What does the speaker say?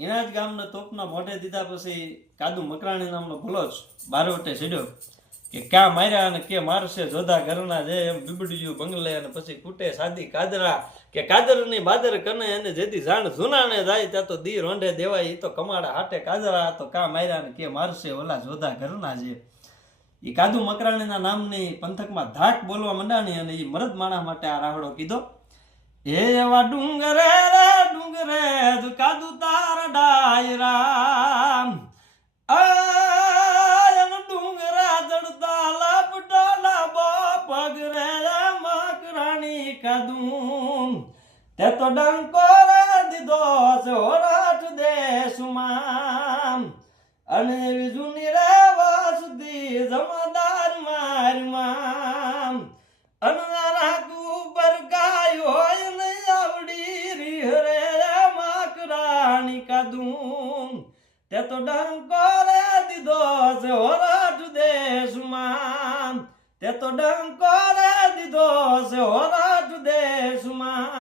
એના જ ગામના તોપના મોઢે દીધા પછી કાદુ મકરાણી નામનો ભલોચ બારવટે ચડ્યો કે ક્યાં માર્યા અને કે મારશે જોધા ઘરના જે એમ બીબડીયું બંગલે અને પછી કૂટે સાદી કાદરા કે કાદરની બાદર કને અને જેથી જાણ જુનાને જાય ત્યાં તો દી રોંઢે દેવાય. એ તો કમાડા હાટે કાદરા તો ક્યાં માર્યા અને કે મારશે ઓલા જોધા ઘરના જે. એ કાદુ મકરાણીના નામની પંથકમાં ધાક બોલવા માંડાણી અને એ મરદ માણસ માટે આ રાહડો કીધો. એ એવા ડુંગરે રે ડુંગરે કાદુ તાર ડાયરા આયન ડુંગરા જડતા લાપટાલા પગરે મકરાણી કાદુ તે તો ડંકો રે દીધો જોરાટ દેશમાં અને જૂની રે વાસુદી જમાદાર મારમાં અનારા કુબર ગાયો હોય ને આવડી રી રે મકરાણી કાદુ તે તો ડંકો રે દીધો જોરાટ દેશમાં તે તો ડંકો